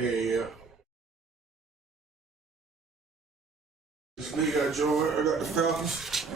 Yeah. This nigga got Joe. I got the Falcons.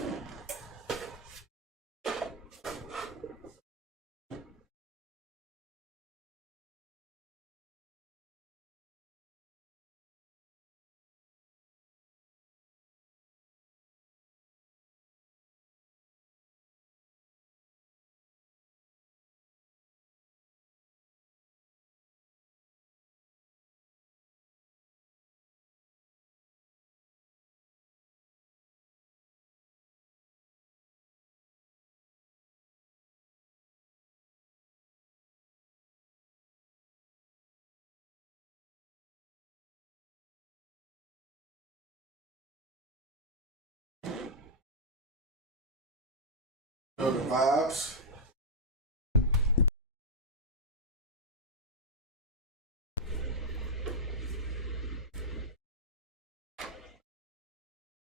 The vibes.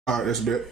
All right, that's a bit.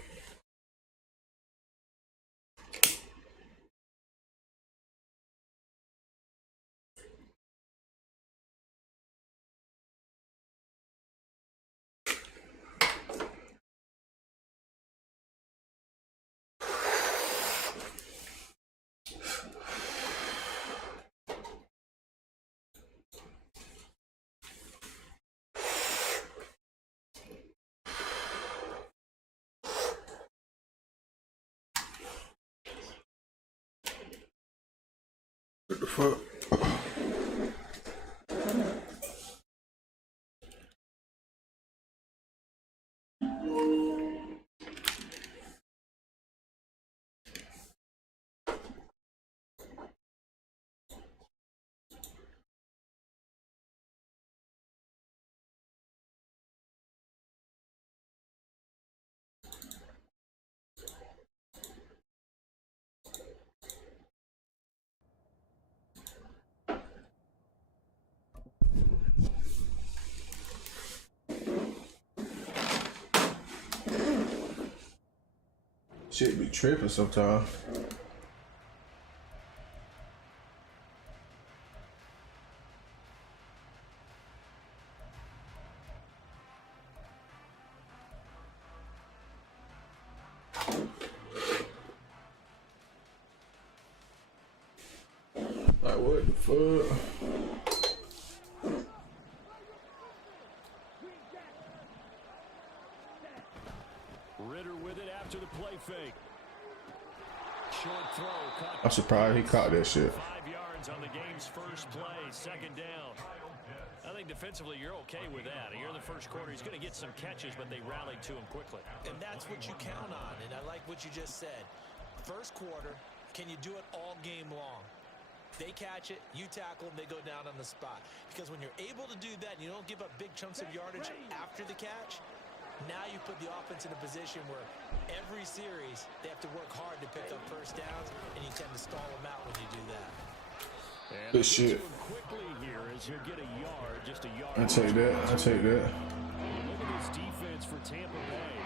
What the fuck? Shit be tripping sometimes. Like what the fuck? Ritter with it after the play fake. Short throw. I'm surprised he caught that shit. 5 yards on the game's first play, second down. I think defensively you're okay with that. Here in the first quarter, he's going to get some catches, but they rallied to him quickly. And that's what you count on, and I like what you just said. First quarter, can you do it all game long? They catch it, you tackle them, they go down on the spot. Because when you're able to do that and you don't give up big chunks of yardage after the catch, now you put the offense in a position where every series they have to work hard to pick up first downs, and you tend to stall them out when you do that. Good shit. Quickly here as you get a yard, just a yard. I take that. I take that. Look at this defense for Tampa Bay.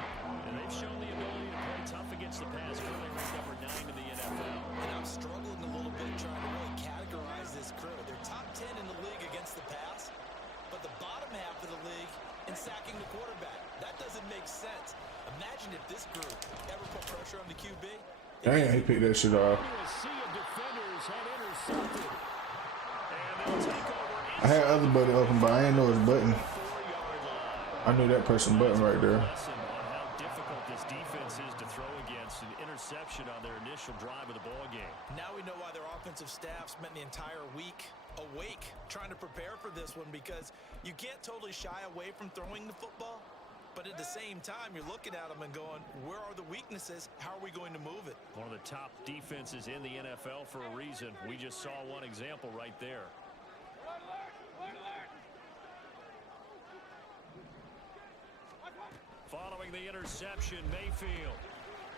And they've shown the ability to play tough against the pass. Currently ranked number 9 in the NFL. And I'm struggling a little bit trying to really categorize this crew. They're top 10 in the league against the pass, but the bottom half of the league in sacking the quarterback. That doesn't make sense. Imagine if this group ever put pressure on the QB. Damn, he picked that shit off. I had other button open, but I didn't know his button. I knew that person button right there. How difficult this defense is to throw against an interception on their initial drive of the ball game. Now we know why their offensive staff spent the entire week awake trying to prepare for this one, because you can't totally shy away from throwing the football, but at the same time you're looking at them and going, where are the weaknesses? How are we going to move it? One of the top defenses in the NFL for a reason. We just saw one example right there. Following throwing the interception, Mayfield.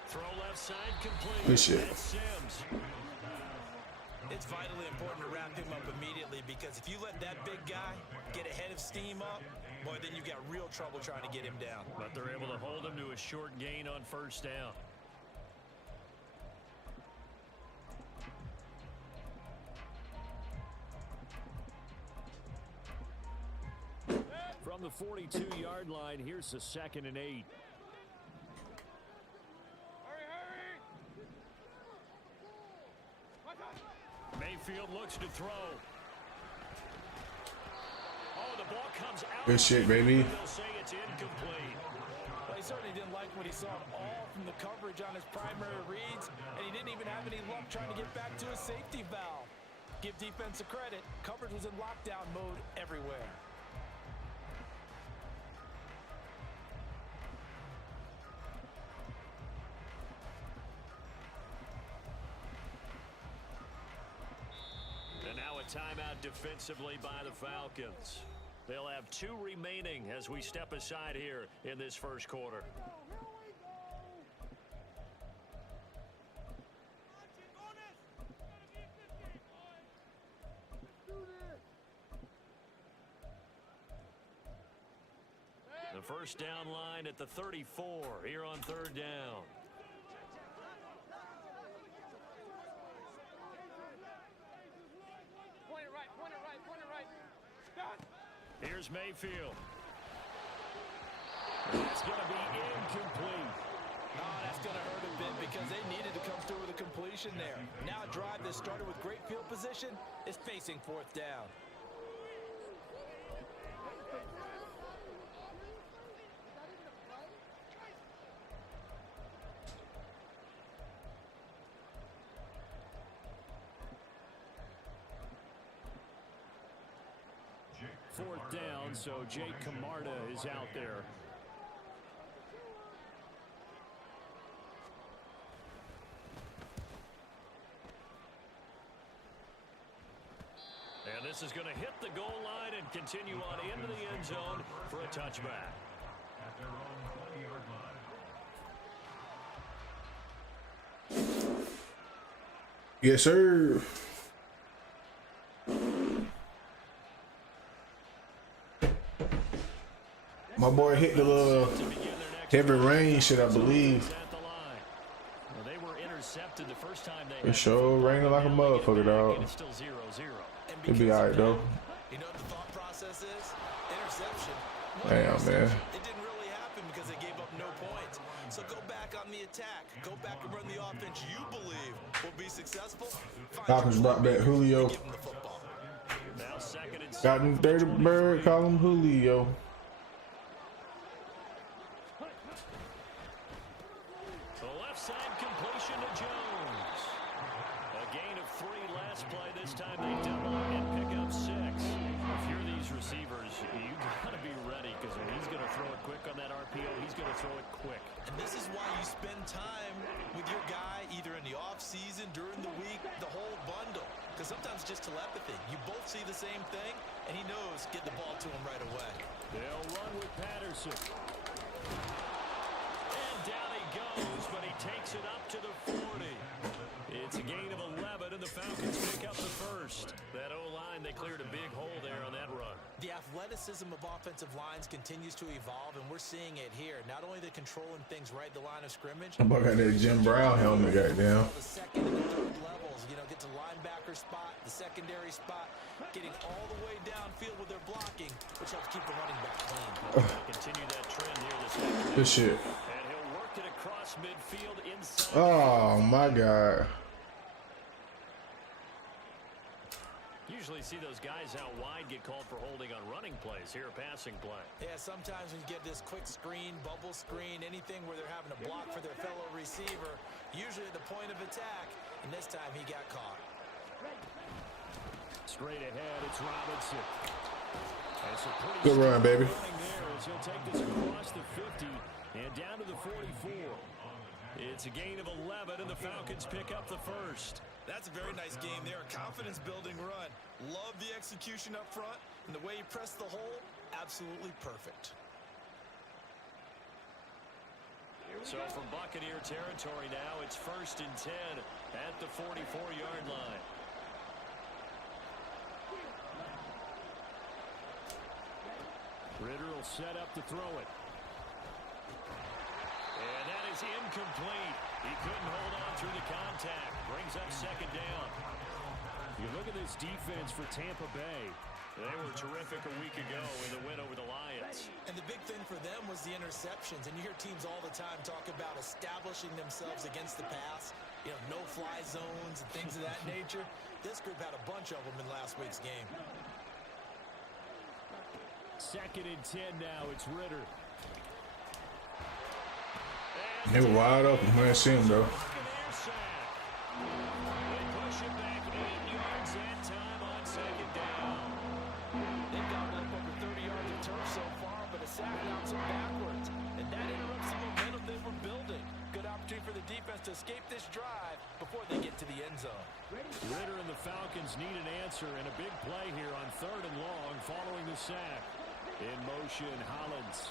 Throw left side complete. Good shit. That's Sims. It's vitally important to wrap him up immediately because if you let that big guy get ahead of steam up, boy, then you've got real trouble trying to get him down. But they're able to hold him to a short gain on first down. From the 42-yard line, here's the 2nd and 8. Mayfield looks to throw. Oh, the ball comes out. Good shit, baby. They'll say it's incomplete. Well, he certainly didn't like what he saw at all from the coverage on his primary reads, and he didn't even have any luck trying to get back to his safety valve. Give defense a credit. Coverage was in lockdown mode everywhere. And now a timeout defensively by the Falcons. They'll have 2 remaining as we step aside here in this first quarter. The first down line at the 34 here on 3rd down. Here's Mayfield. That's going to be incomplete. Oh, that's going to hurt a bit because they needed to come through with a completion there. Now a drive that started with great field position is facing 4th down. Fourth down, so Jake Camarda is out there. And this is going to hit the goal line and continue on into the end zone for a touchback. At their own 20-yard line. Yes, sir. My boy hit the little heavy rain shit, I believe. They were intercepted the first time it sure raining like a motherfucker, dog. It's still 0-0. It'll be alright though. You know what the thought process is? Interception. Damn, man. It didn't really happen because they gave up no points. So go back on the attack. Go back and run the offense you believe will be successful. Falcons brought back Julio. Give them the football. Now 2nd and 7. Got him dirty bird, call him Julio. The left side completion to Jones. A gain of 3 last play. This time they double it and pick up 6. If you're these receivers, you got to be ready because when he's going to throw it quick on that RPO, he's going to throw it quick. And this is why you spend time with your guy either in the offseason, during the week, the whole bundle. Because sometimes it's just telepathy. You both see the same thing, and he knows get the ball to him right away. They'll run with Patterson. And down he goes, but he takes it up to the 40. It's a gain of 11, and the Falcons pick up the first. That O-line, they cleared a big hole there on that run. The athleticism of offensive lines continues to evolve, and we're seeing it here. Not only the controlling things right at the line of scrimmage. I'm about that Jim Brown helmet, goddamn. The 2nd and 3rd levels, you know, get to linebacker spot, the secondary spot, getting all the way downfield with their blocking, which helps keep the running back clean. Continue that trend here this afternoon. Good shit. And he'll work it across midfield inside. Oh my God. Usually see those guys out wide get called for holding on running plays. Here, a passing play. Yeah, sometimes when you get this quick screen, bubble screen, anything where they're having to block for their fellow receiver, usually at the point of attack, and this time he got caught. Straight ahead, it's Robinson. That's a pretty Good run, baby. running there as he'll take this across the 50 and down to the 44. It's a gain of 11, and the Falcons pick up the first. That's a very nice game there, a confidence-building run. Love the execution up front, and the way he pressed the hole, absolutely perfect. So from Buccaneer territory now, it's 1st and 10 at the 44-yard line. Ritter will set up to throw it. And that is incomplete. He couldn't hold on through the contact. Brings up 2nd down. You look at this defense for Tampa Bay. They were terrific a week ago in the win over the Lions. And the big thing for them was the interceptions. And you hear teams all the time talk about establishing themselves against the pass, you know, no-fly zones and things of that nature. This group had a bunch of them in last week's game. 2nd and 10 now. It's Ritter. They were wide open when I see him, though. Buccaneer sack. They push it back 8 yards that time on 2nd down. They've gotten up over 30 yards of turf so far, but a sack knocks them backwards. And that interrupts the momentum they were building. Good opportunity for the defense to escape this drive before they get to the end zone. Ritter and the Falcons need an answer, and a big play here on 3rd and long following the sack. In motion, Hollins.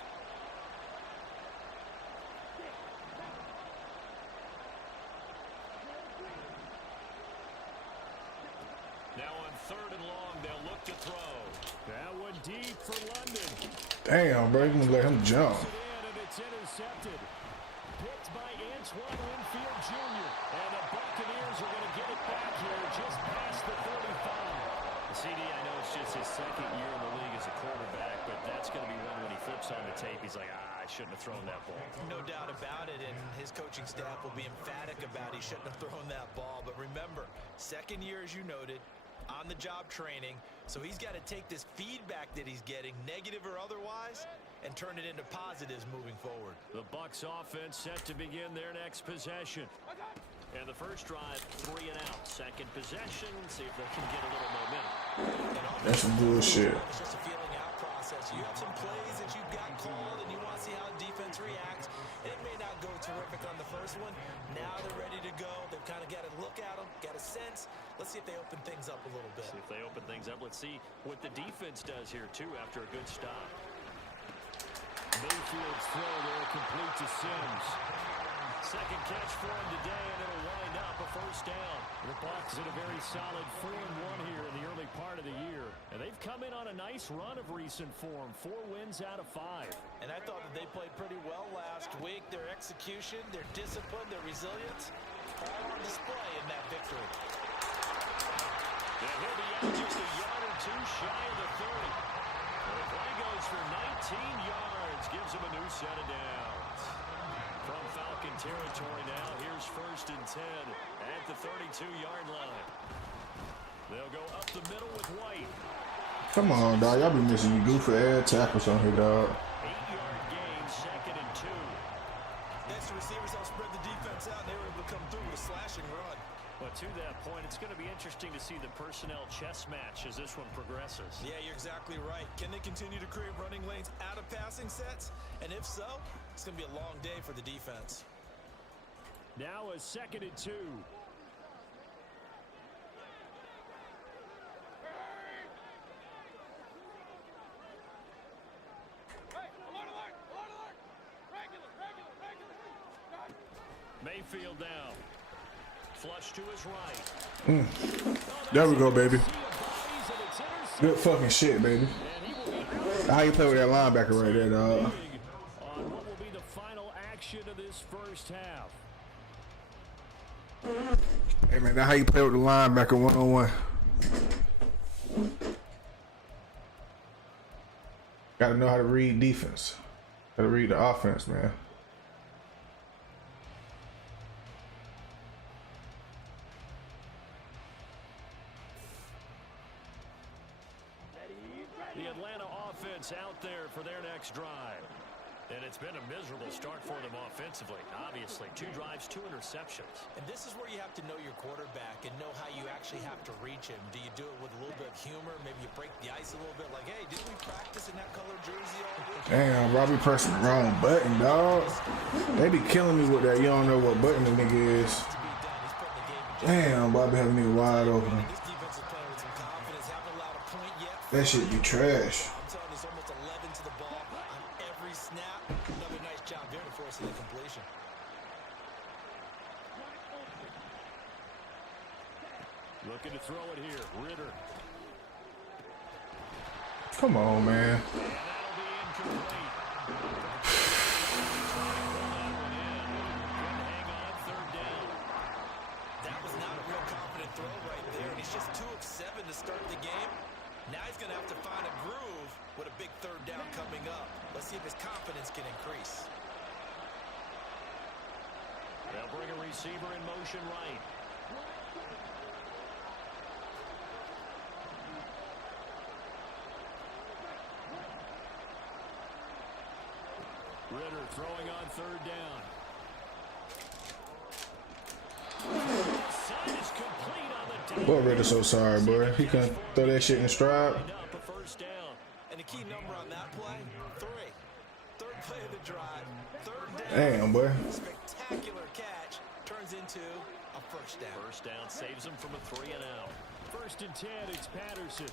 Now on 3rd and long, they'll look to throw. That one deep for London. Damn, bro, you gonna let him jump. And it's intercepted. Picked by Antoine Winfield Jr. And the Buccaneers are going to get it back here just past the 35. CD, I know it's just his 2nd year in the league as a quarterback, but that's going to be one when he flips on the tape. He's like, I shouldn't have thrown that ball. No doubt about it, and his coaching staff will be emphatic about he shouldn't have thrown that ball. But remember, 2nd year, as you noted, on-the-job training, so he's got to take this feedback that he's getting, negative or otherwise, and turn it into positives moving forward. The Bucs offense set to begin their next possession. And the first drive, 3 and out. 2nd possession, see if they can get a little momentum. That's some bullshit. It's just a feeling out process. You have some plays that you've got called, and you want to see how the defense reacts. It may not go terrific on the first one. Now they're ready to go. They've kind of got to look at them, get a sense. Let's see if they open things up a little bit. See if they open things up. Let's see what the defense does here, too, after a good stop. Mayfield's throw there, complete to Sims. 2nd catch for him today, and it'll wind up a 1st down. The Bucs in a very solid 4-1 here in the early part of the year. And they've come in on a nice run of recent form. 4 wins out of 5. And I thought that they played pretty well last week. Their execution, their discipline, their resilience, all on display in that victory. And he'll be out just a yard or 2 shy of the 30. And the play goes for 19 yards, gives him a new set of downs. From Falcon territory now, here's 1st and 10 at the 32-yard line. They'll go up the middle with White. Come on, dog. Y'all be missing you goofy ass tackles on here, dog. 8-yard gain, 2nd and 2. Next, the receivers help spread the defense out, and they were able to come through with a slashing run. But to that point, it's going to be interesting to see the personnel chess match as this one progresses. Yeah, you're exactly right. Can they continue to create running lanes out of passing sets? And if so, it's going to be a long day for the defense. Now a 2nd and 2. Mayfield down. Flush to his right. There we go, baby. Good fucking shit, baby. How you play with that linebacker right there, dog? On what will be the final action of this first half. Hey, man, that's how you play with the linebacker one-on-one. Got to know how to read defense. Got to read the offense, man. The Atlanta offense out there for their next drive. And it's been a miserable start for them offensively. Obviously, 2 drives, 2 interceptions. And this is where you have to know your quarterback and know how you actually have to reach him. Do you do it with a little bit of humor? Maybe you break the ice a little bit like, hey, didn't we practice in that color jersey all week? Damn, Robbie pressing the wrong button, dog. They be killing me with that. You don't know what button the nigga is. Damn, Bobby having me wide open. This defense is playing with some confidence. Haven't allowed a point yet. That shit be trash. I'm telling you, it's almost 11 to the ball on every snap. Another nice job there to force the completion. Looking to throw it here. Ritter. Come on, man. And that'll be incomplete. Hang on, third down. That was not a real confident throw right there, and he's just 2 of 7 to start the game. Now he's going to have to find a groove with a big third down coming up. Let's see if his confidence can increase. They'll bring a receiver in motion right. Ritter throwing on third down. Side is complete on the down. Boy, Ritter so sorry, boy. He couldn't throw that shit in the stride. Up a first down. And the key number on that play, 3. Third play of the drive, third down. Damn, boy. Spectacular catch turns into a first down. First down saves him from a 3 and out. 1st and 10, it's Patterson.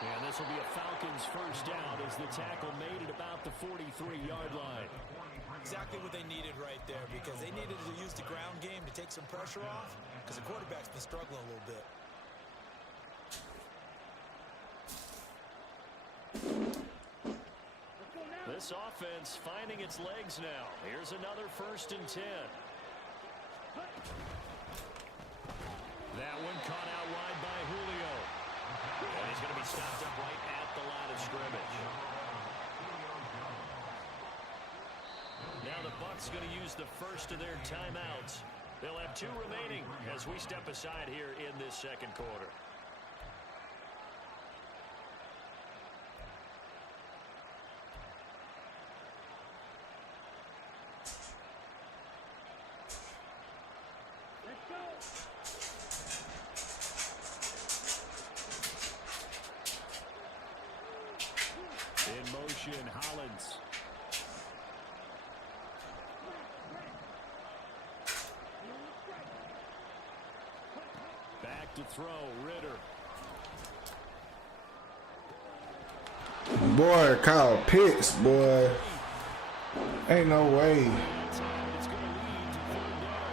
And this will be a Falcons first down as the tackle made it about the 43-yard line. Exactly what they needed right there, because they needed to use the ground game to take some pressure off, because the quarterback's been struggling a little bit. This offense finding its legs now. Here's another 1st and 10. That one caught out wide by Julio. And he's going to be stopped up right at the line of scrimmage. Now the Bucs going to use the first of their timeouts. They'll have 2 remaining as we step aside here in this second quarter. In motion, Hollins. Back to throw, Ritter. Boy, Kyle Pitts, boy. Ain't no way. It's going to lead to third down.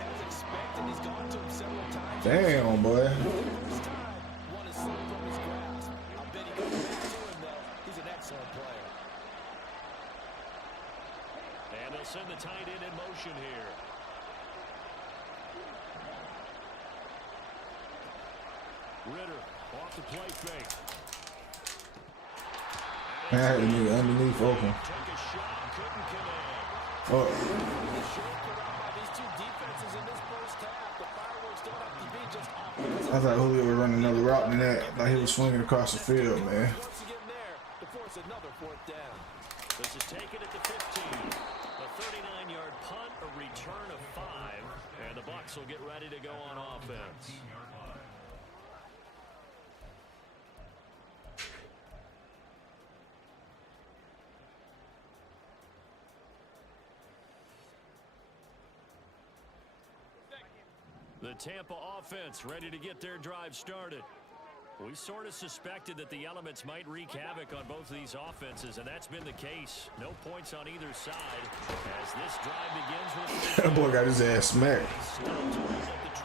As expected, he's gone to him several times. Damn, boy. First time, one is slipped from his grasp. I bet he goes back to him, though. He's an excellent player. And they'll send the tight end in motion here. Ritter off the play fake. I had the nigga underneath open. Took a shot, couldn't connect. Oh, The show put out by these 2 defenses in this first half. The fireworks don't have to be just offensive. I thought Julio would run another route than that. Like he was swinging across the field, man. Once you get in there, to force another 4th down. This is taken at the 15. A 39-yard punt, a return of 5. And the Bucs will get ready to go on offense. The Tampa offense ready to get their drive started. We sort of suspected that the elements might wreak havoc on both of these offenses, and that's been the case. No points on either side as this drive begins with That boy got his ass smacked. stopped at the 25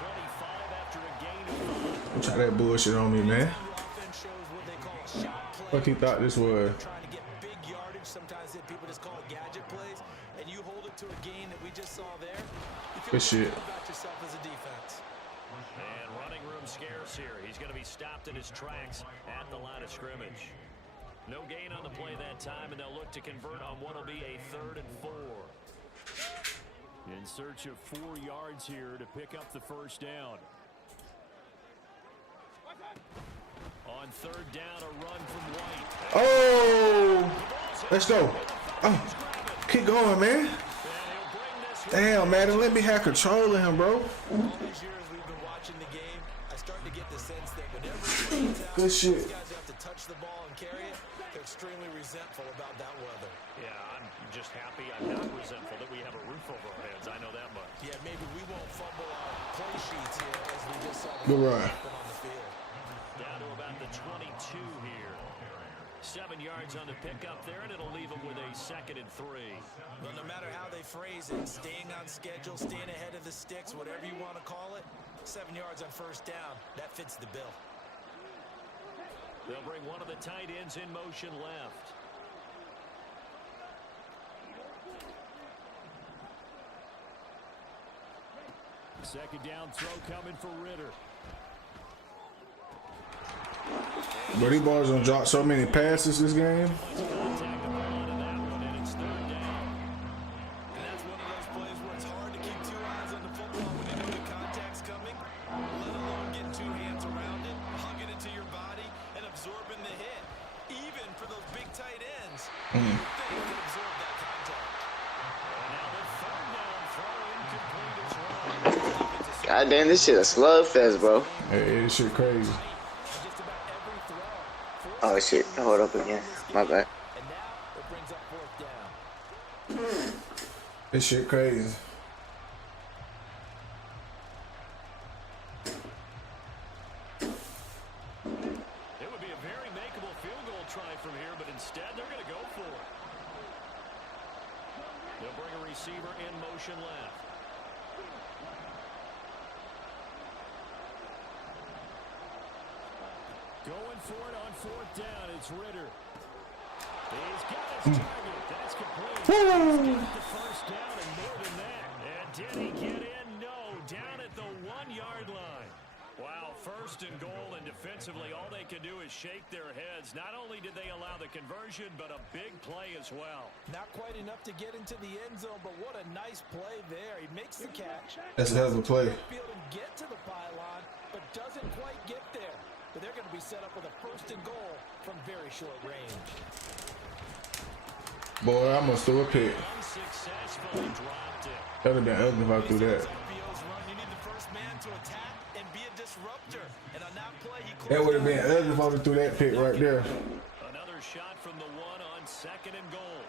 after a gain of 5. Don't try that bullshit on me, man. Your offense shows what they call shot plays. Fuck he thought this was. Trying to get big yardage. Sometimes people just call it gadget plays. And you hold it to a gain that we just saw there. You feel Good shit. good about yourself as a defense. And running room scarce here. He's going to be stopped in his tracks at the line of scrimmage. No gain on the play that time, and they'll look to convert on what will be a 3rd and 4. In search of 4 yards here to pick up the first down. On 3rd down, a run from White. Oh, let's go. Oh, keep going, man. And he'll bring this Damn, man, don't let me have control of him, bro. All these years we've been watching the game, I start to get the sense that whenever it rains out, Good shit. these guys have to touch the ball and carry it. They're extremely resentful about that weather. Yeah, I'm just happy. I'm not resentful that we have a roof over our heads. I know that much. Yeah, maybe we won't fumble our play sheets here as we just saw the Good ball run. happen on the field. Down to about the 22 here. 7 yards on the pickup there, and it'll leave them with a 2nd and 3. Well, no matter how they phrase it, staying on schedule, staying ahead of the sticks, whatever you want to call it, 7 yards on first down. That fits the bill. They'll bring one of the tight ends in motion left. Second down throw coming for Ritter. But these boys don't drop so many passes this game. God damn, this shit a slugfest, bro. Hey, this shit crazy. Oh shit, hold up again. My bad. This shit crazy. It would be a very makeable field goal try from here, but instead they're going to go for it. They'll bring a receiver in motion left. Going for it on fourth down. It's Ritter. He's got his target. That's complete. He's got the first down and more than that. And did he get in? No. Down at the 1-yard line. Wow, first and goal, and defensively all they can do is shake their heads. Not only did they allow the conversion, but a big play as well. Not quite enough to get into the end zone, but what a nice play there. He makes the catch. That's a hell of a play. Get to the pylon, but doesn't quite get there. But they're going to be set up with a first and goal from very short range. Boy, I must throw a pick. Unsuccessfully dropped it. That would have been ugly if I threw that. You need the first man to attack and be a disruptor. And on that play, That would have been ugly if I would have threw that pick right there. Another shot from the one on second and goal.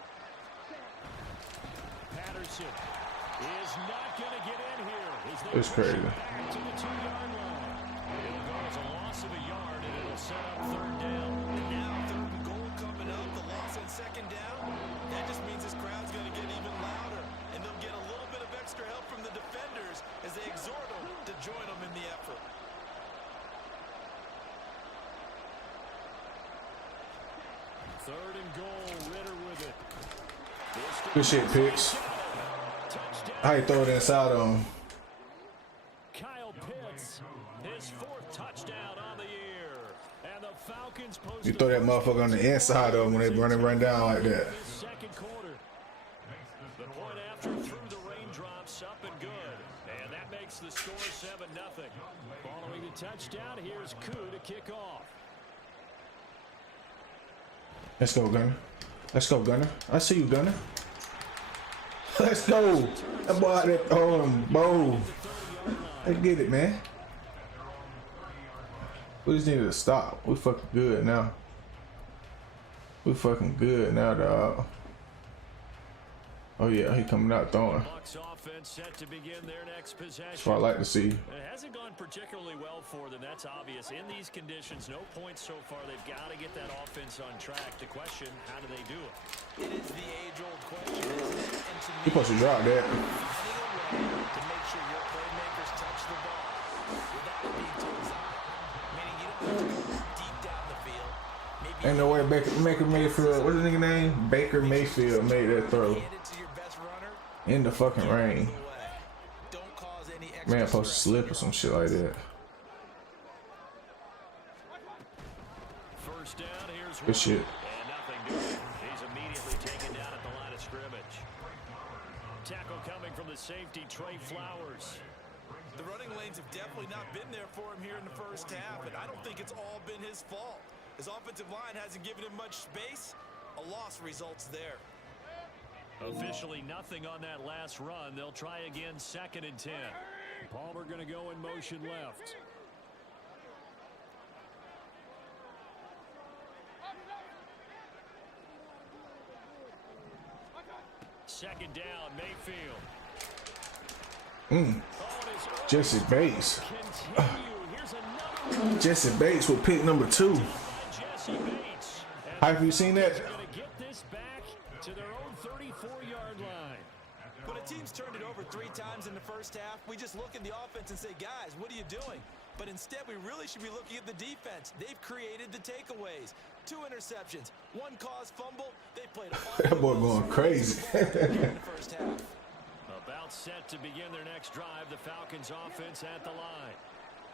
Patterson is not going to get in here. It's crazy. Back to the 2-yard line. It'll go as a loss of a yard, and it'll set up third down. And now third and goal coming up. The loss on second down. That just means this crowd's going to get even louder. And they'll get a little bit of extra help from the defenders as they exhort them to join them in the effort. Third and goal, Ritter with it. Good shit, Pitts. How you throw it inside on him? Kyle Pitts, his 4th touchdown on the year. And the Falcons post You throw that motherfucker on the inside of him when they run down like that. second quarter. The point after through the raindrops, up and good. And that makes the score 7-0. Following the touchdown, here's Koo to kick off. Let's go, Gunner. Let's go, Gunner. I see you, Gunner. Let's go. That boy out there throwing bow. Let's get it, man. We just needed to stop. We fucking good now. We fucking good now, dog. Oh yeah, he coming out throwing. Bucs offense set to begin their next possession. That's what I like to see. It hasn't gone particularly well for them. That's obvious. In these conditions, no points so far. They've got to get that offense on track. The question, how do they do it? It is the age-old question, isn't it? And to He supposed to drop that. to make sure your playmakers touch the ball without it being too exotic. Meaning you don't have to go deep down the field. Maybe Ain't no way Baker Mayfield, what's his nigga name? Baker Mayfield made that throw hand it to your best runner. in the fucking rain. Don't cause any extra Man, supposed to stress. slip or some shit like that. First down, here's Good shit. And nothing doing. He's immediately taken down at the line of scrimmage. Tackle coming from the safety, Trey Flowers. The running lanes have definitely not been there for him here in the first half, and I don't think it's all been his fault. His offensive line hasn't given him much space. A loss results there. Officially nothing on that last run. They'll try again, 2nd and 10. Palmer going to go in motion left. Second down, Mayfield. Jesse Bates. Continue. Here's another one Jesse Bates with pick number 2. by Jesse Bates. Have you seen that? Going to get this back to their own 34-yard line. When a team's turned it over 3 times in the first half. We just look at the offense and say, guys, what are you doing? But instead, we really should be looking at the defense. They've created the takeaways. 2 interceptions, 1 caused fumble. They played That boy going crazy. in the first half. About set to begin their next drive, the Falcons offense at the line.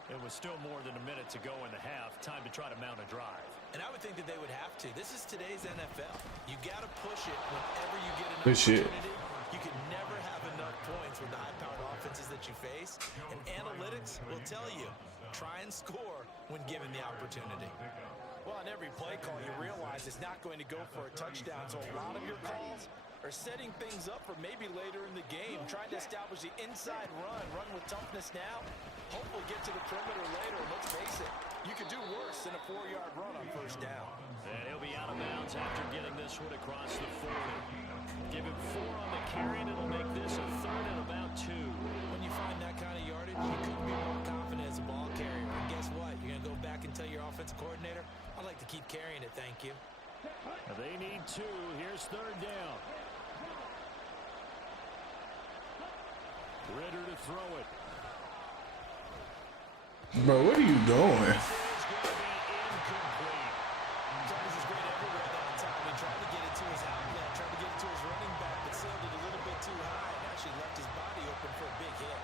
It was still more than a minute to go in the half. Time to try to mount a drive. And I would think that they would have to. This is today's NFL. You got to push it whenever you get an Good shit. opportunity. You can never have enough points with the high-powered offenses that you face. And analytics will tell you, try and score when given the opportunity. Well, on every play call, you realize it's not going to go for a touchdown. So a lot of your calls are setting things up for maybe later in the game, trying to establish the inside run with toughness now. Hopefully get to the perimeter later. Let's face it, you could do worse than a 4-yard run on first down. And he'll be out of bounds after getting this one across the 40. Give him 4 on the carry, and it'll make this a 3rd and about 2. When you find that kind of yardage, you couldn't be more confident as a ball carrier. And guess what? You're going to go back and tell your offensive coordinator, I'd like to keep carrying it, thank you. They need 2. Here's 3rd down. Ridder to throw it. Bro, what are you doing? It's going to be incomplete. Jones is great everywhere that time. He tried to get it to his outlet, tried to get it to his running back, but sailed it a little bit too high and actually left his body open for a big hit.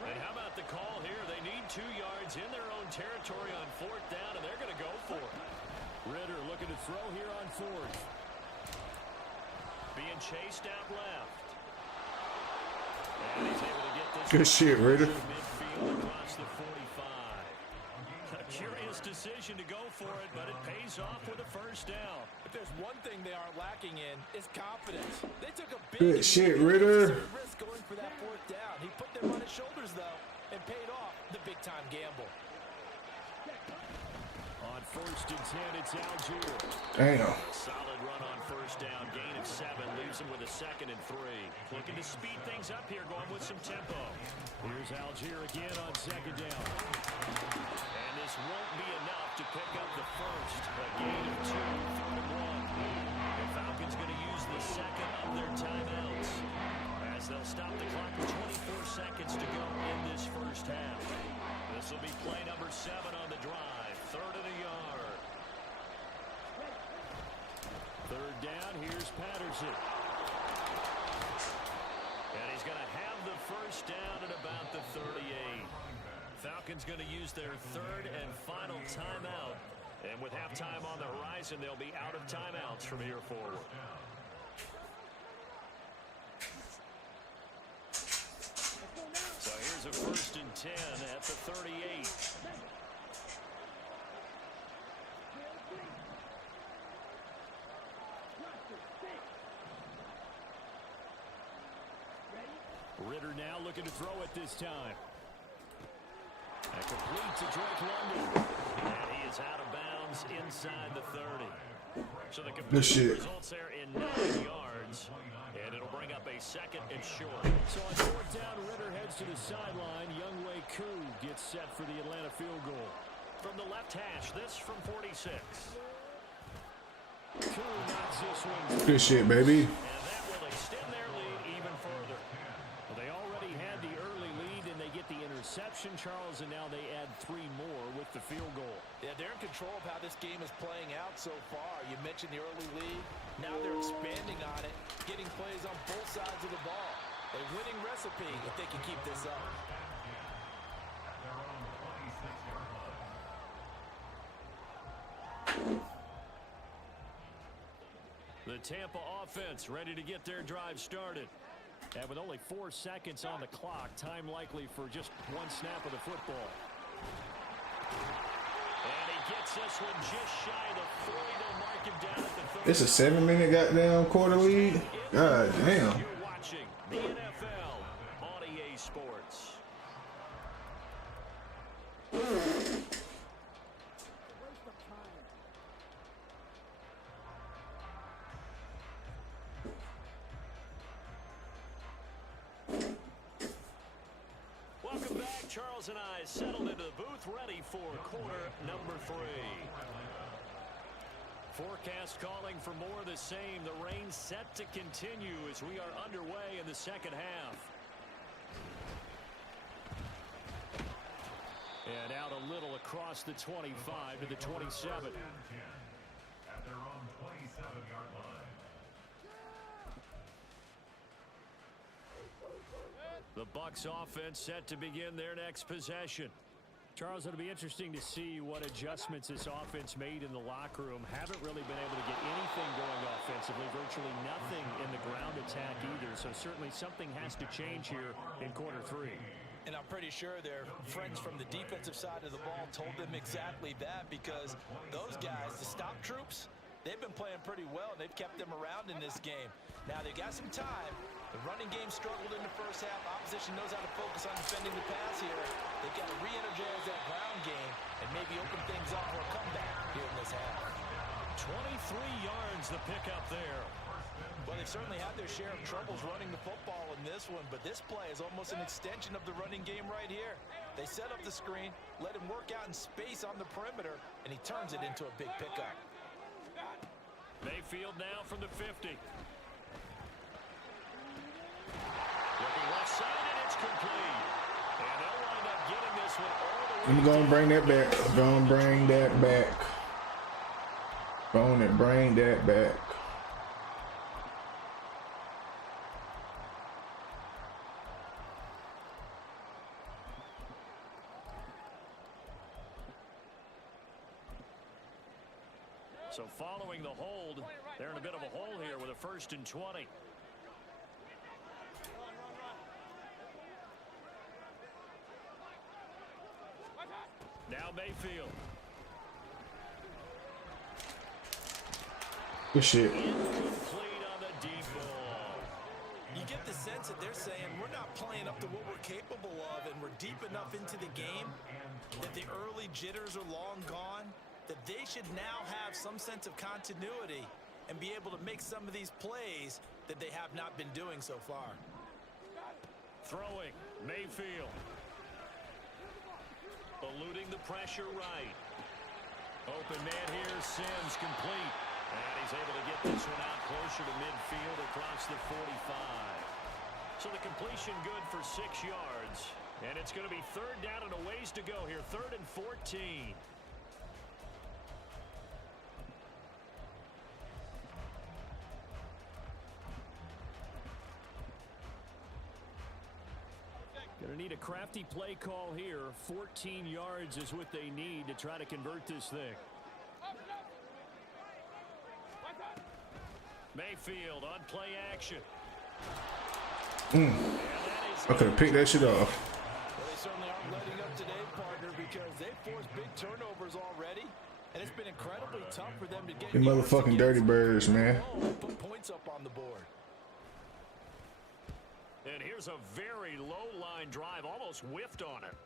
And how about the call here? They need 2 yards in their own territory on 4th down, and they're going to go for it. Ridder looking to throw here on 4th. Being chased out left. And he's able to get this. Good shit, Ridder. Midfield across the 45. A curious decision to go for it, but it pays off with a 1st down. If there's one thing they aren't lacking in, it's confidence. They took a big Good shit, Ridder. risk going for that 4th down. He put them on his shoulders, though, and paid off the big-time gamble. On 1st and 10, it's Algier. Damn. Solid run on 1st down. Gain of 7. Leaves him with a 2nd and 3. Looking to speed things up here, going with some tempo. Here's Algier again on 2nd down. And this won't be enough to pick up the 1st. A gain of 2, 3rd and 1. The Falcons going to use the 2nd of their timeouts, as they'll stop the clock with 24 seconds to go in this 1st half. This will be play number 7 on the drive. 3rd and a yard. 3rd down, here's Patterson. And he's going to have the 1st down at about the 38. Falcons going to use their 3rd and final timeout. And with halftime on the horizon, they'll be out of timeouts from here forward. So here's a 1st and 10 at the 38. Ridder now looking to throw it this time. And complete to Drake London. And he is out of bounds inside the 30. So the complete results there in 9 yards. And it'll bring up a 2nd and short. So on 4th down, Ridder heads to the sideline. Younghoe Koo gets set for the Atlanta field goal. From the left hash, this from 46. Koo knocks this one. Good shit, baby. And that will extend their lead even further. Well, they already had the early lead, and they get the interception, Charles, and now they add 3 more with the field goal. Yeah, they're in control of how this game is playing out so far. You mentioned the early lead. Now they're expanding on it, getting plays on both sides of the ball. A winning recipe if they can keep this up. The Tampa offense ready to get their drive started. And with only 4 seconds on the clock, time likely for just 1 snap of the football. And he gets this one just shy of the 40. They'll mark him down at the 30. It's a 7-minute goddamn quarter lead. God damn. You're watching the NFL on EA Sports. Charles and I settled into the booth ready for quarter number 3. Forecast calling for more of the same. The rain set to continue as we are underway in the second half. And out a little across the 25 to the 27. At their own 27-yard line. The Bucs offense set to begin their next possession. Charles, it'll be interesting to see what adjustments this offense made in the locker room. Haven't really been able to get anything going offensively, virtually nothing in the ground attack either. So certainly something has to change here in quarter 3. And I'm pretty sure their friends from the defensive side of the ball told them exactly that, because those guys, the stop troops, they've been playing pretty well. They've kept them around in this game. Now they've got some time. The running game struggled in the first half. Opposition knows how to focus on defending the pass here. They've got to re-energize that ground game and maybe open things up for a comeback here in this half. 23 yards the pickup there. Well, they've certainly had their share of troubles running the football in this one, but this play is almost an extension of the running game right here. They set up the screen, let him work out in space on the perimeter, and he turns it into a big pickup. Mayfield now from the 50. Looking left side, and it's complete. And they'll wind up getting this one all the way. I'm gonna bring that back. Gonna bring that back. Gonna bring that back. So following the hold, they're in a bit of a hole here with a 1st and 20. Now Mayfield. Good shit. Incomplete on the deep ball. You get the sense that they're saying we're not playing up to what we're capable of, and we're deep enough into the game that the early jitters are long gone, that they should now have some sense of continuity and be able to make some of these plays that they have not been doing so far. Throwing, Mayfield. Eluding the pressure right. Open man here, Sims complete. And he's able to get this one out closer to midfield across the 45. So the completion good for 6 yards. And it's going to be 3rd down and a ways to go here. 3rd and 14. Going to need a crafty play call here. 14 yards is what they need to try to convert this thing. Mayfield on play action. I could have picked that shit off. Well, they certainly aren't letting up today, partner, because they've forced big turnovers already, and it's been incredibly tough for them to get You motherfucking dirty birds, man. put points up on the board. And here's a very low-line drive, almost whiffed on it.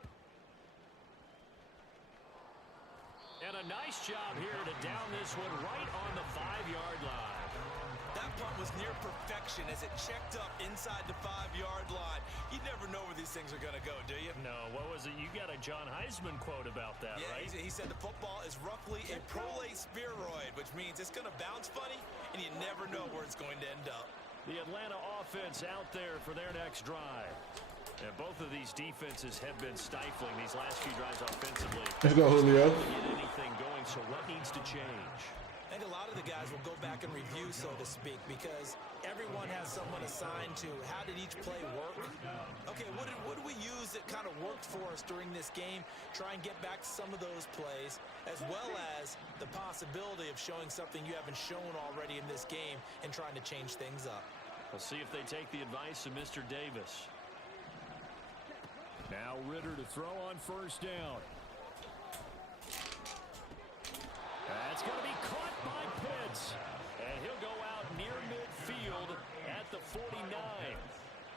And a nice job here to down this one right on the 5-yard line. That punt was near perfection as it checked up inside the 5-yard line. You never know where these things are going to go, do you? No, what was it? You got a John Heisman quote about that, Yeah, right? he said the football is roughly a prolate spheroid, which means it's going to bounce funny, and you never know where it's going to end up. The Atlanta offense out there for their next drive. And both of these defenses have been stifling these last few drives offensively. Let's go, Julio. Get anything going, so what needs to change? I think a lot of the guys will go back and review, so to speak, because everyone has someone assigned to how did each play work. Okay, what did we use that kind of worked for us during this game? Try and get back to some of those plays, as well as the possibility of showing something you haven't shown already in this game and trying to change things up. We'll see if they take the advice of Mr. Davis. Now Ritter to throw on 1st down. That's going to be caught by Pitts. And he'll go out near midfield at the 49.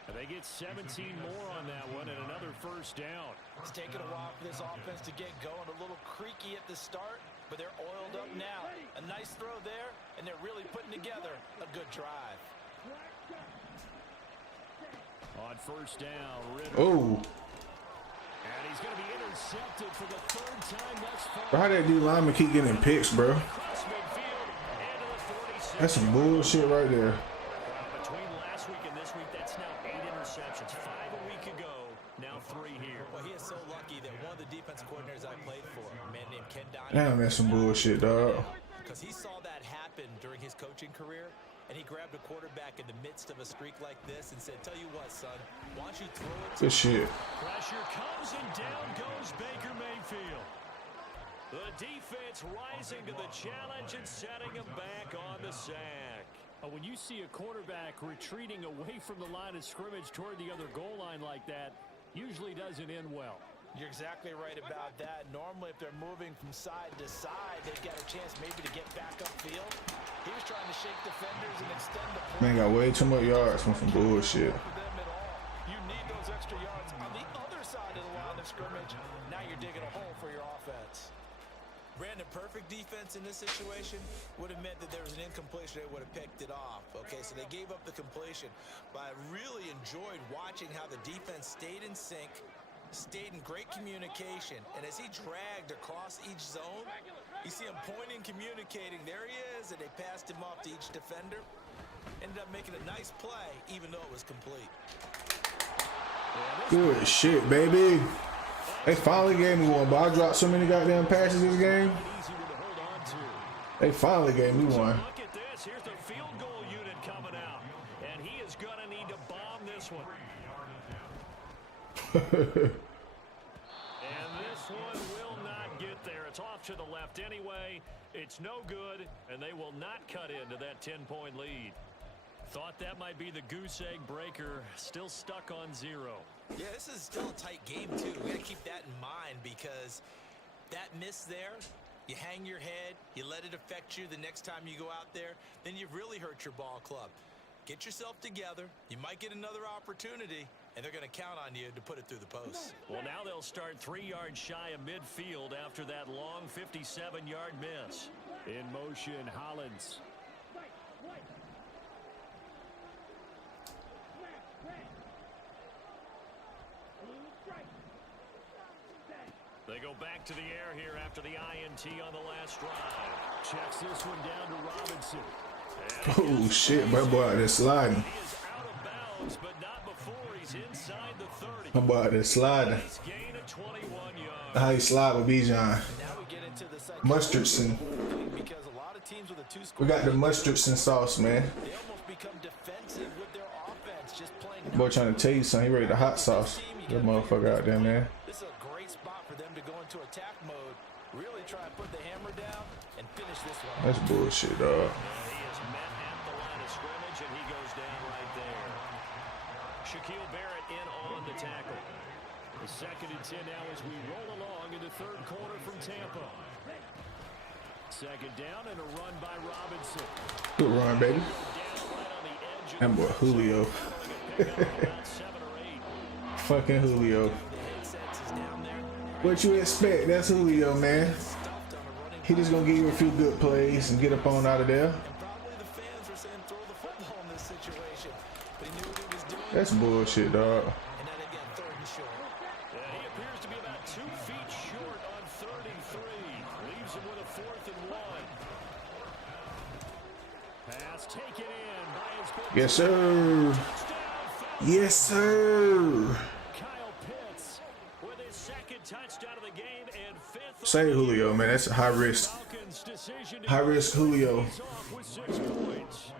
And they get 17 more on that one and another 1st down. It's taken a while for this offense to get going. A little creaky at the start, but they're oiled up now. A nice throw there, and they're really putting together a good drive. On 1st down, Ritter. Oh. And he's going to be intercepted for the third time thus far. Bro, how that D lineman keep getting picks, bro? Across midfield and to the 46. That's some bullshit right there. Between last week and this week, that's now 8 interceptions. 5 a week ago, now 3 here. Well, he is so lucky that one of the defense coordinators I played for, a man named Ken Donahue, Damn, that's some bullshit, dog. because he saw that happen during his coaching career, and he grabbed a quarterback in the midst of a streak like this and said, tell you what, son, why don't you throw it to Good shit. Pressure comes and down goes Baker Mayfield. The defense rising to the challenge and setting him back on the sack. When you see a quarterback retreating away from the line of scrimmage toward the other goal line like that, usually doesn't end well. You're exactly right about that. Normally, if they're moving from side to side, they've got a chance maybe to get back upfield. He was trying to shake defenders and extend the play. Man got way too much yards from some bullshit. For them at all. You need those extra yards on the other side of the line of scrimmage. Now you're digging a hole for your offense. Brandon, perfect defense in this situation would have meant that there was an incompletion. They would have picked it off. Okay, so they gave up the completion. But I really enjoyed watching how the defense stayed in sync, stayed in great communication, and as he dragged across each zone, you see him pointing, communicating. There he is, and they passed him off to each defender. Ended up making a nice play, even though it was complete. Good shit, baby. They finally gave me one, but I dropped so many goddamn passes this game. Easy one to hold on to. They finally gave me one. Look at this. Here's the field goal unit coming out. And he is going to need to bomb this one. And this one will not get there. It's off to the left anyway. It's no good, and they will not cut into that 10-point lead. Thought that might be the goose egg breaker. Still stuck on 0. Yeah, this is still a tight game, too. We got to keep that in mind because that miss there, you hang your head, you let it affect you the next time you go out there, then you've really hurt your ball club. Get yourself together. You might get another opportunity, and they're going to count on you to put it through the post. Well, now they'll start 3 yards shy of midfield after that long 57-yard miss. In motion, Hollins. They go back to the air here after the INT on the last drive. Checks this one down to Robinson. Oh shit, my boy out there sliding. He is out of bounds, but not before he's inside the 30. My boy out there sliding. Nice gain of 21 yards. How he slide with Bijan. Now we get into the second Mustardson. because a lot of teams with a two-score We got the mustardson sauce, man. they almost become defensive with their offense, just playing. Boy trying to tell you something. He ready to hot sauce. That motherfucker out there, man. This is a great spot for them to go into attack mode, really try and put the hammer down and finish this one. That's bullshit, dog. He is met at the line of scrimmage, and he goes down right there. Shaquille Barrett in on the tackle. The 2nd and 10 now as we roll along in the 3rd quarter from Tampa. 2nd down and a run by Robinson. Good run, baby. Down right on the edge of That boy Julio. pick up about 7 or 8. Fucking Julio. The headsets is down there, What you expect? That's Julio, man. stuffed on a running. He just gonna give you a few good plays and get up on out of there. And probably the fans were saying throw the football in this situation, but he knew what he was doing. That's bullshit, dog. And now they got 3rd and short. He appears to be about 2 feet short on 3rd and 3. Leaves him with a 4th and 1. Pass taken in by his good Yes, sir. Yes, sir. Kyle Pitts with his 2nd touchdown of the game and 5th. Say Julio, man. That's a high risk. Falcons' decision to High risk Julio. face off with 6 points.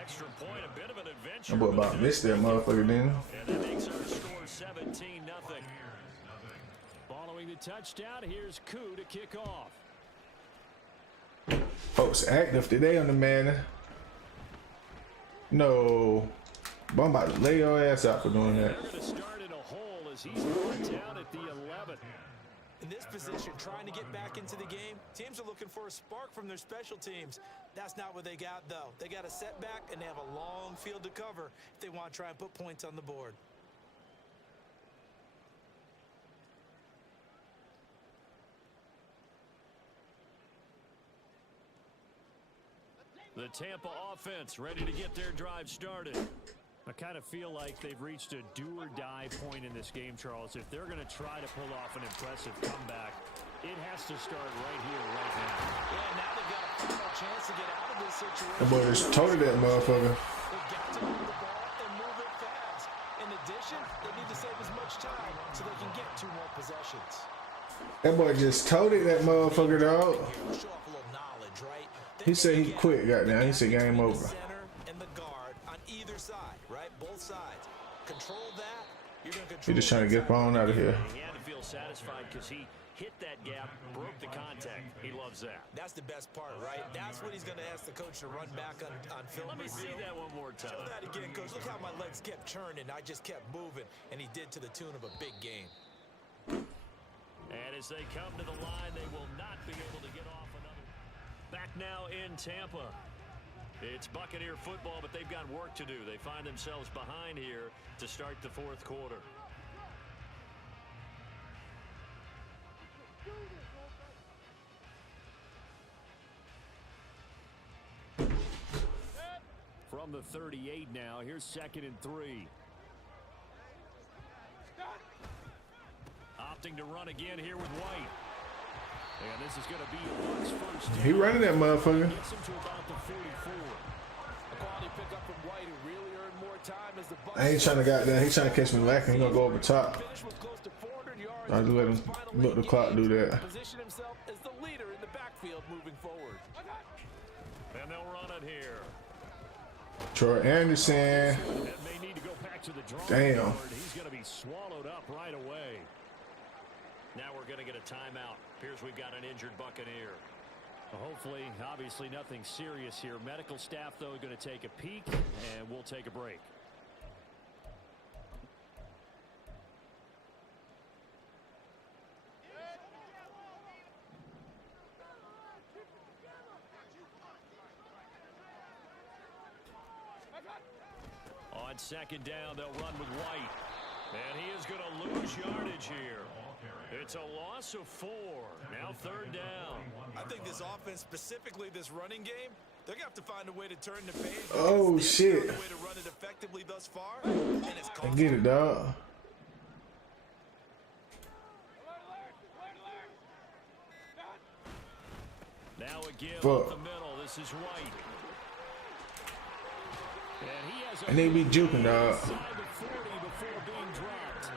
Extra point, a bit of an adventure. That boy about missed that motherfucker, then. And that makes our score 17-0. Following the touchdown, here's Koo to kick off. Folks active today on the man. No. But I'm about to lay your ass out for doing that. They're going to start in a hole as he's brought down at the 11. In this position, trying to get back into the game, teams are looking for a spark from their special teams. That's not what they got, though. They got a setback, and they have a long field to cover if they want to try and put points on the board. The Tampa offense ready to get their drive started. I kind of feel like they've reached a do-or-die point in this game, Charles. If they're going to try to pull off an impressive comeback, it has to start right here, right now. Yeah, now they've got a final chance to get out of this situation. That boy just toted that motherfucker. They've got to move the ball and move it fast. In addition, they need to save as much time so they can get 2 more possessions. That boy just toted that motherfucker, dog. Show off a little knowledge, right? He said he quit, goddamn. He said game over. Center and the guard on either side, right? Both sides. Control that. You're going to control. He just trying to get on out of here. He had to feel satisfied because he hit that gap, broke the contact. He loves that. That's the best part, right? That's what he's going to ask the coach to run back on film. Let me see review. that one more time. Show that again, coach. Look how my legs kept churning. I just kept moving, and he did to the tune of a big game. And as they come to the line, they will not be able to get off another. Back now in Tampa. It's Buccaneer football, but they've got work to do. They find themselves behind here to start the 4th quarter. From the 38 now, here's 2nd and 3. Opting to run again here with White. And this is going to be Bucks first. He running that motherfucker. Gets him to about the 44. A quality pickup from White, who really earned more time as the Bucs. I ain't trying to goddamn. He's trying to catch me lacking. He gonna go over top. Finished with close to 400 yards. I just let him look the clock do that. Position himself as the leader in the backfield moving forward. And they'll run it here. Troy Anderson. And may need to go back to the drawing Damn. board. He's going to be swallowed up right away. Now we're going to get a timeout. Appears we've got an injured Buccaneer. Hopefully, obviously nothing serious here. Medical staff, though, going to take a peek, and we'll take a break. On 2nd down, they'll run with White. And he is going to lose yardage here. It's a loss of 4. Now 3rd down. I think this offense, specifically this running game, they're going to have to find a way to turn the page. Oh, They've shit. found a way to run it effectively thus far, and it's I cost get it, dog. Now again, Fuck. up the middle. This is White. And he has a And they be juking, dog. inside the 40 before being dropped.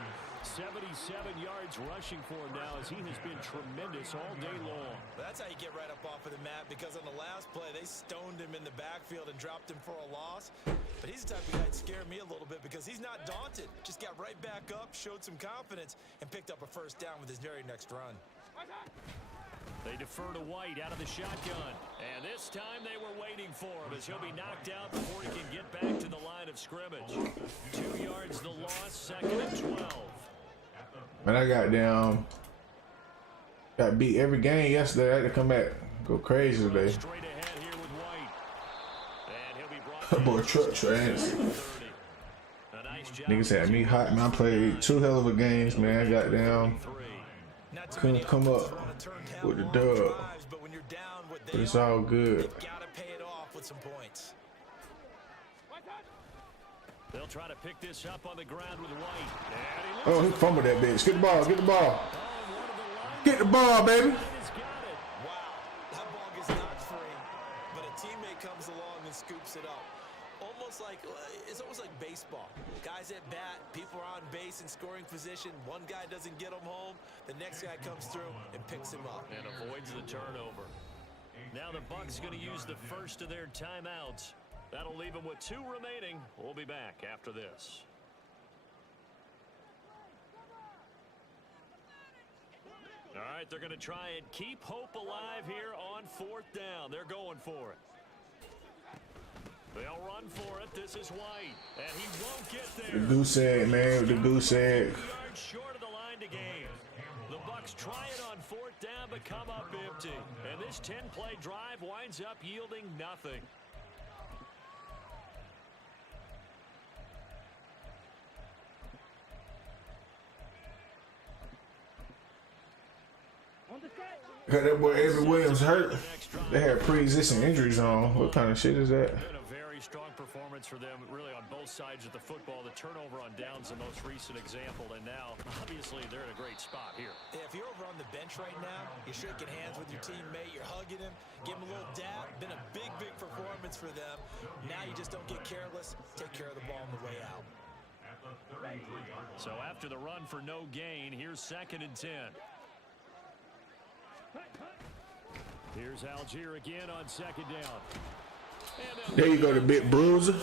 77 yards rushing for him now, as he has been tremendous all day long. That's how you get right up off of the mat, because on the last play, they stoned him in the backfield and dropped him for a loss. But he's the type of guy that scared me a little bit, because he's not daunted. Just got right back up, showed some confidence, and picked up a 1st down with his very next run. They defer to White out of the shotgun. And this time they were waiting for him, as he'll be knocked out before he can get back to the line of scrimmage. 2 yards the loss, 2nd and 12. Man, I got beat every game yesterday. I had to come back, go crazy today. Straight ahead here with White. And he'll be brought That boy truck trash. 30. A nice job. Niggas had me hot, man. I played 2 hell of a games, man. Goddamn. Not too Couldn't many come offenses up wanna turn down with the long dub. drives, but when you're down what they But it's are, all good. you gotta pay it off with some points. They'll try to pick this up on the ground with White. Oh, he fumbled that bitch. Get the ball, get the ball. Get the ball, baby. He's got it. Wow, that ball gets knocked free, but a teammate comes along and scoops it up. It's almost like baseball. Guys at bat, people are on base in scoring position. One guy doesn't get him home, the next guy comes through and picks him up. And avoids the turnover. Now the Bucs going to use the first of their timeouts. That'll leave them with 2 remaining. We'll be back after this. All right, they're going to try and keep hope alive here on 4th down. They're going for it. They'll run for it. This is White. And he won't get there. The goose egg, man, with the goose egg. 2 yards short of the line to gain. The Bucs try it on 4th down, but come up empty. And this 10-play drive winds up yielding nothing. Got that boy Avery Williams hurt. They had pre-existing injuries on. What kind of shit is that? Been a very strong performance performance for them really on both sides of the football. The turnover on downs, the most recent example, and now obviously they're in a great spot here. Yeah, if you're over on the bench right now, you're shaking hands with your teammate, you're hugging him, give him a little dab. Been a big, big performance for them. Now you just don't get careless. Take care of the ball on the way out. So after the run for no gain, here's 2nd and 10. Here's Algier again on 2nd down. There you go, the big bruiser.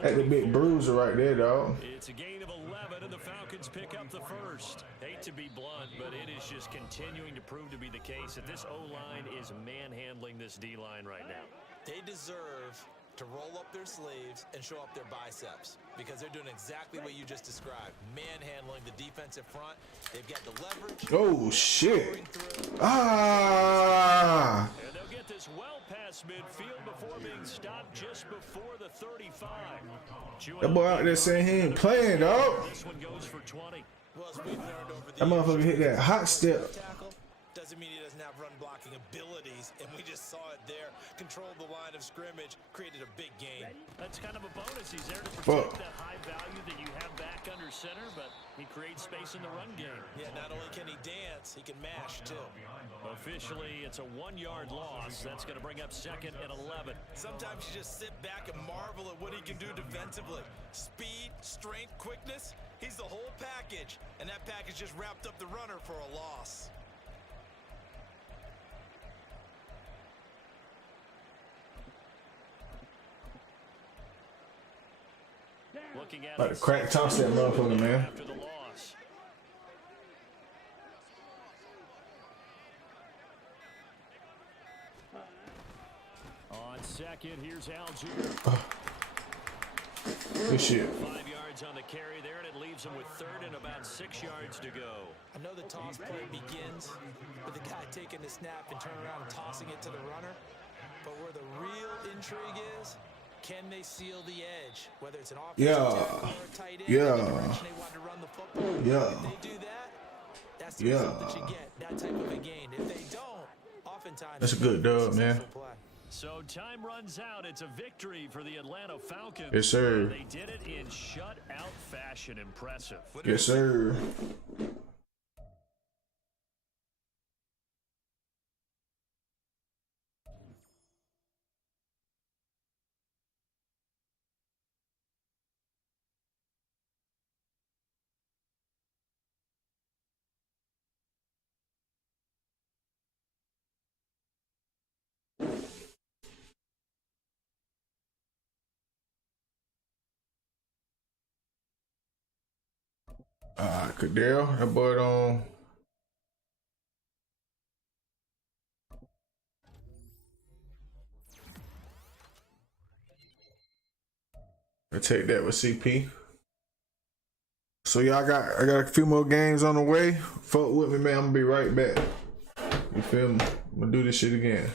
That's the big bruiser right there, dog. It's a gain of 11, and the Falcons pick up the first. Hate to be blunt, but it is just continuing to prove to be the case that this O-line is manhandling this D-line right now. They deserve to roll up their sleeves and show up their biceps because they're doing exactly what you just described. Manhandling the defensive front. They've got the leverage. Oh, shit. Ah. And they'll get this well past midfield before being stopped just before the 35. That boy out there saying he ain't playing, dog. This one goes for 20. Well, as we've learned over the That motherfucker hit that hot step. tackle doesn't mean he doesn't have run blocking abilities, and we just saw it there. Controlled the line of scrimmage, created a big gain. That's kind of a bonus. He's there to Fuck. protect that high value that you have back under center, but he creates space in the run game. Yeah, not only can he dance, he can mash too. Officially, it's a 1-yard loss. That's going to bring up 2nd and 11. Sometimes you just sit back and marvel at what he can do defensively. Speed, strength, quickness, he's the whole package. And that package just wrapped up the runner for a loss. Looking at Like a crack toss that motherfucker, man. after the loss. On 2nd, here's Algier. Good shit. 5 yards on the carry there, and it leaves him with 3rd and about 6 yards to go. I know the toss play begins with the guy taking the snap and turning around and tossing it to the runner. But where the real intrigue is, can they seal the edge? Whether it's an offensive tackle or a tight end, Yeah. the direction they want to run the football. Yeah. If they do that, that's the Yeah. result that you get, that type of a gain. If they don't, oftentimes That's a good dub, man. successful play. So time runs out. It's a victory for the Atlanta Falcons. Yes, sir. They did it in shutout fashion. Impressive. Yes, sir. Cadell, that boy don't. I take that with CP. So y'all I got a few more games on the way. Fuck with me, man. I'm gonna be right back. You feel me? I'm gonna do this shit again.